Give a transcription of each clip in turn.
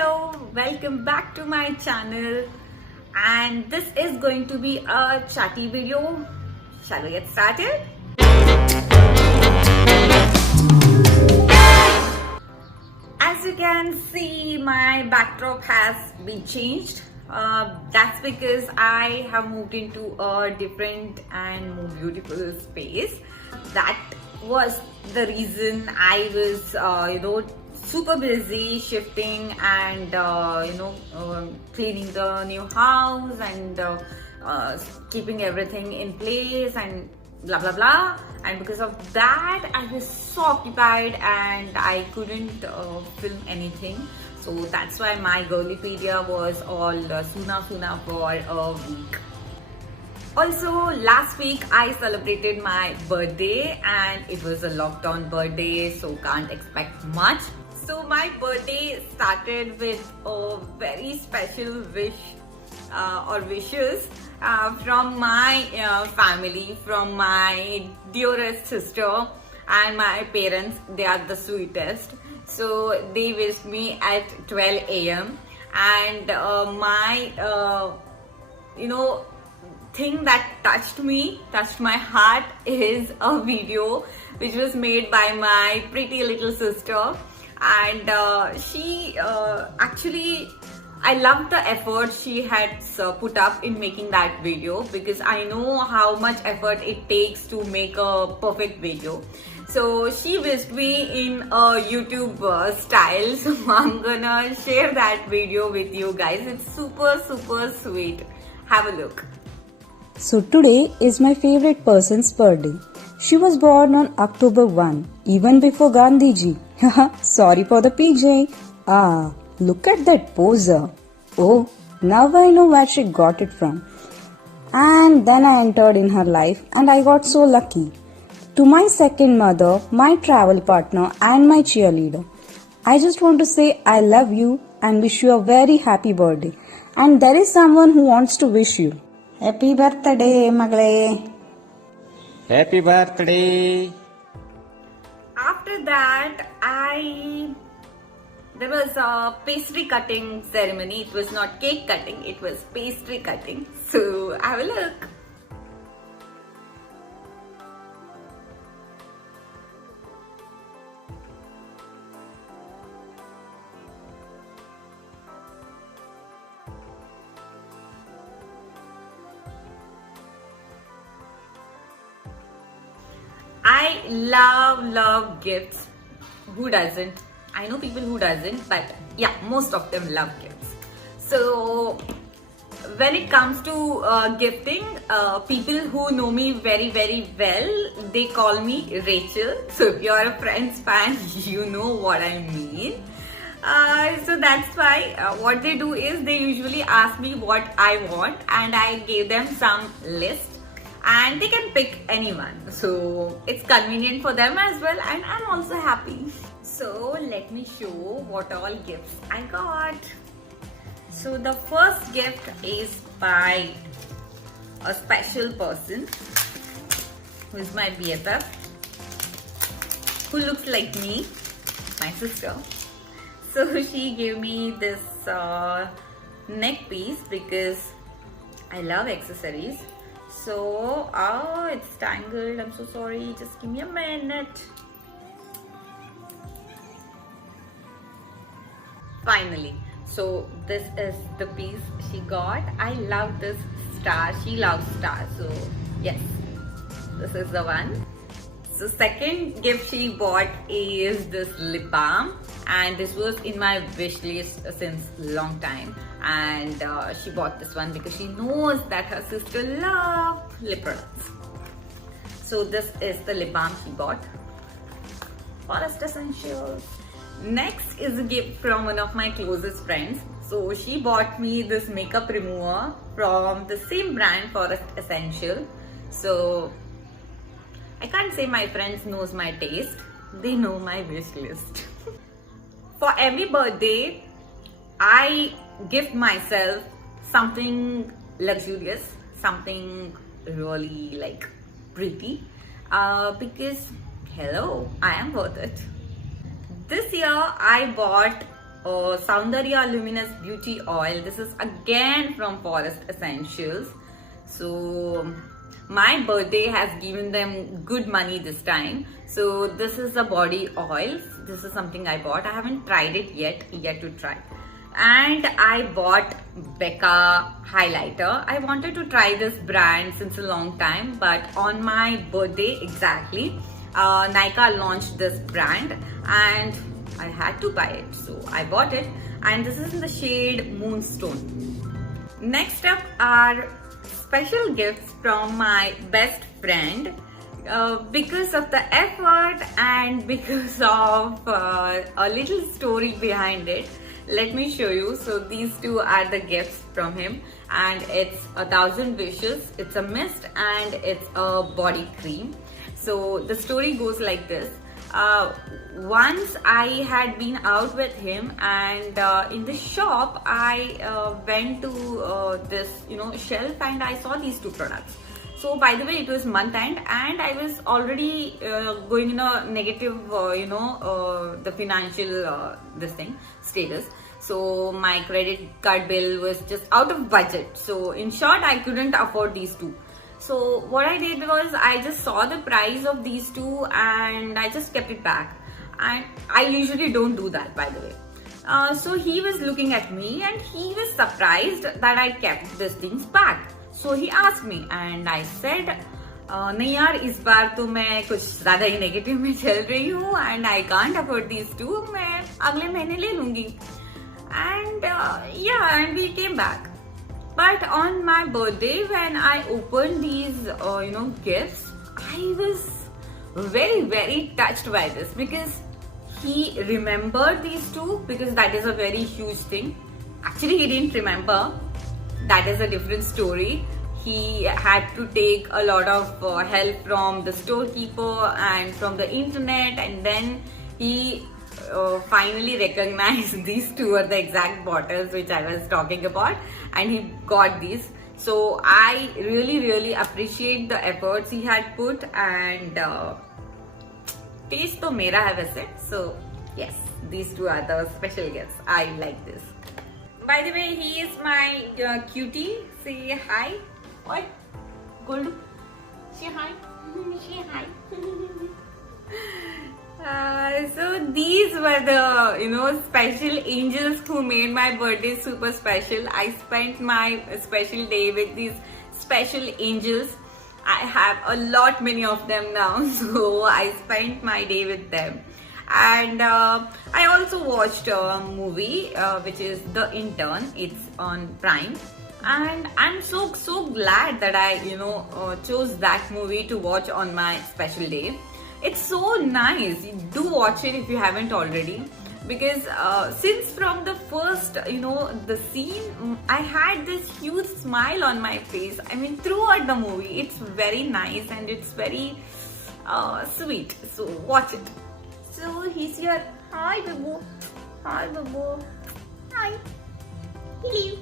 Hello, welcome back to my channel, and this is going to be a chatty video. Shall we get started? As you can see, my backdrop has been changed. That's because I have moved into a different and more beautiful space. That was the reason I was, super busy shifting and cleaning the new house and keeping everything in place and blah blah blah. And because of that, I was so occupied and I couldn't film anything. So that's why my Girlypedia was all Suna for a week. Also, last week I celebrated my birthday and it was a lockdown birthday, so can't expect much. So my birthday started with a very special wish or wishes from my family, from my dearest sister and my parents. They are the sweetest. So they wished me at 12 a.m. and my thing that touched my heart is a video which was made by my pretty little sister. And she actually, I loved the effort she had put up in making that video, because I know how much effort it takes to make a perfect video. So she wished me in a YouTube style, so I'm gonna share that video with you guys. It's super sweet. Have a look. So today is my favorite person's birthday. She was born on October 1, even before Gandhiji. Sorry for the PJ. Ah, look at that poser. Oh, now I know where she got it from. And then I entered in her life and I got so lucky. To my second mother, my travel partner and my cheerleader, I just want to say I love you and wish you a very happy birthday. And there is someone who wants to wish you. Happy birthday, Magle. Happy birthday. After that, there was a pastry cutting ceremony. It was not cake cutting, it was pastry cutting. So have a look. I love gifts. Who doesn't? I know people who doesn't, but yeah, most of them love gifts. So when it comes to gifting, people who know me very well, they call me Rachel. So if you're a Friends fan, you know what I mean. So that's why what they do is they usually ask me what I want, and I gave them some list. And they can pick anyone, so it's convenient for them as well, and I'm also happy. So let me show what all gifts I got. So the first gift is by a special person who is my BFF, who looks like me, my sister. So she gave me this neck piece because I love accessories. So, it's tangled. I'm so sorry. Just give me a minute. Finally. So, this is the piece she got. I love this star. She loves stars. So, yes. This is the one. So, second gift she bought is this lip balm. And this was in my wish list since long time. And she bought this one because she knows that her sister loves lip products. So this is the lip balm she bought. Forest Essentials. Next is a gift from one of my closest friends. So she bought me this makeup remover from the same brand, Forest Essential. So I can't say my friends knows my taste. They know my wish list. For every birthday, I gift myself something luxurious, something really like pretty, because hello, I am worth it. This year I bought Soundarya Luminous Beauty Oil. This is again from Forest Essentials. So my birthday has given them good money this time. So this is a body oil. This is something I bought. I haven't tried it yet to try. And I bought Becca highlighter. I wanted to try this brand since a long time, but on my birthday exactly, Nykaa launched this brand and I had to buy it. So I bought it, and this is in the shade Moonstone. Next up are special gifts from my best friend. Because of the effort and because of a little story behind it, let me show you. So these two are the gifts from him, and it's 1,000 wishes. It's a mist and it's a body cream. So the story goes like this. Once I had been out with him, and in the shop I went to this shelf, and I saw these two products. So by the way, it was month end, and I was already going in a negative, the financial status. So my credit card bill was just out of budget. So in short, I couldn't afford these two. So what I did was I just saw the price of these two and I just kept it back. And I usually don't do that, by the way. So he was looking at me and he was surprised that I kept these things back. So he asked me and I said, नहीं यार, इस बार तो मैं कुछ ज़्यादा ही negative में चल रही हूँ and I can't afford these two. मैं अगले महीने ले लूँगी. And and we came back. But on my birthday, when I opened these, gifts, I was very, very touched by this because he remembered these two, because that is a very huge thing. Actually, he didn't remember. That is a different story. He had to take a lot of help from the storekeeper and from the internet, and then he finally recognized these two are the exact bottles which I was talking about, and he got these. So I really, really appreciate the efforts he had put, and taste to mera hai वैसे. So yes, these two are the special gifts. I like this. By the way, he is my cutie. Say hi. Oi, Goldu. Say hi. Say hi. So these were the special angels who made my birthday super special. I spent my special day with these special angels. I have many of them now, so I spent my day with them. And I also watched a movie which is The Intern. It's on Prime, and I'm so glad that I chose that movie to watch on my special day. It's so nice. Do watch it if you haven't already, because since from the first the scene, I had this huge smile on my face. I mean, throughout the movie, it's very nice and it's very sweet. So watch it. So he's here. Hi, Babu. Hi, Babu. Hi. Hello.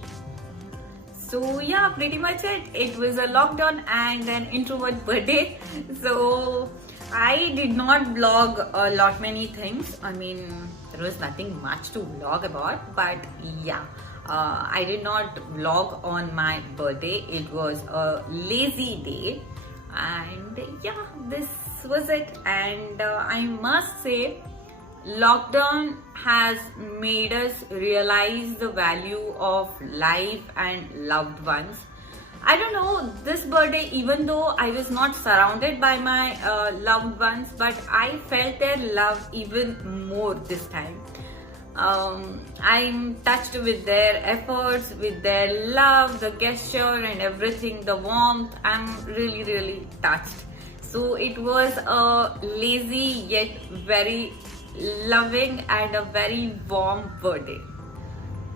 So yeah, pretty much it. It was a lockdown and an introvert birthday. So I did not vlog many things. I mean, there was nothing much to vlog about, but yeah, I did not vlog on my birthday. It was a lazy day, and yeah, this was it. And I must say, lockdown has made us realize the value of life and loved ones. I don't know, this birthday, even though I was not surrounded by my loved ones, but I felt their love even more this time. I'm touched with their efforts, with their love, the gesture and everything, the warmth. I'm really, really touched. So it was a lazy yet very loving and a very warm birthday.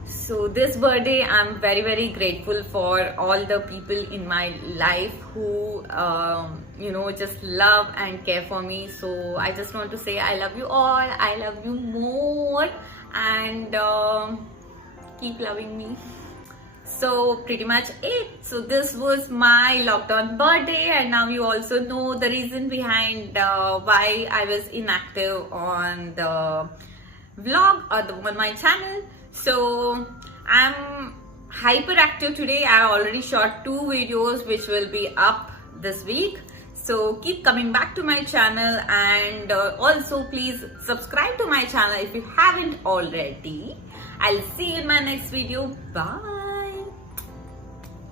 So this birthday, I'm very, very grateful for all the people in my life who, just love and care for me. So I just want to say I love you all. I love you more, and keep loving me. So pretty much it. So this was my lockdown birthday, and now you also know the reason behind why I was inactive on the vlog on my channel. So I'm hyperactive today. I already shot 2 videos which will be up this week. So keep coming back to my channel, and also please subscribe to my channel if you haven't already. I'll see you in my next video. Bye.